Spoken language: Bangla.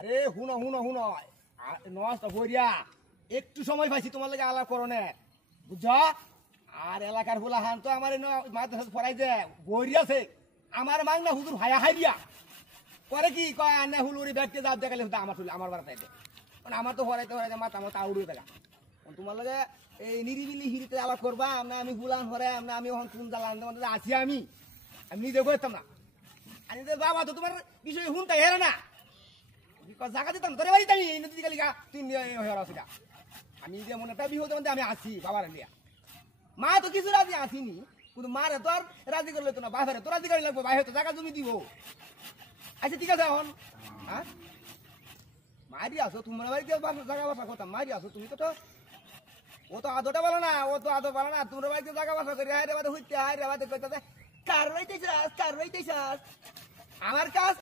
আরে হুনো হুনো হুনো নষ্ট করিয়া একটু সময় পাইছি তোমার লাগে আলাপ করো না বুঝছ আর এলাকার হুলা হান তো আমার মাদ্রাসা পড়াই যে গড়িয়াছে আমার মাং না হুজুর ভাইয়া হাইয়া করে কি কয় আনে হুলুরি ব্যাগকে যাব দেখালে আমার আমার বাড়াতে মানে আমার তো হরাইতে হরাইতে মাথা আমার তাউড়িয়ে দেখা তোমার লাগে এই নিরিবিলি হিরিতে আলাপ করবা আমরা আমি হুলান হরে আমরা আমি এখন কোন জ্বালান তোমাদের আছি আমি নিজে করতাম না আমি বাবা তো তোমার বিষয় হুনটা হেরে না জায়গা দিতাম তোরে বাড়িতে আমি নদী কালিকা তিন সেটা আমি যে মনে পাবি হতে আমি আছি বাবার লিয়া মা তো কিছু রাজি আসিনি কিন্তু মারে তো আর রাজি করলে তো না বাবারে তো রাজি করে লাগবো ভাই হয়তো জায়গা জমি দিব আচ্ছা ঠিক আছে এখন হ্যাঁ মারি আসো তোমার বাড়িতে জায়গা বাসা করতাম মারি আসো তুমি তো ও তো আদরটা বলো না ও তো আদর বলো না তোমার বাড়িতে জায়গা বাসা করি হায় রে বাদে হইতে হায় রে বাদে কইতে কার রইতেছ আমার কাজ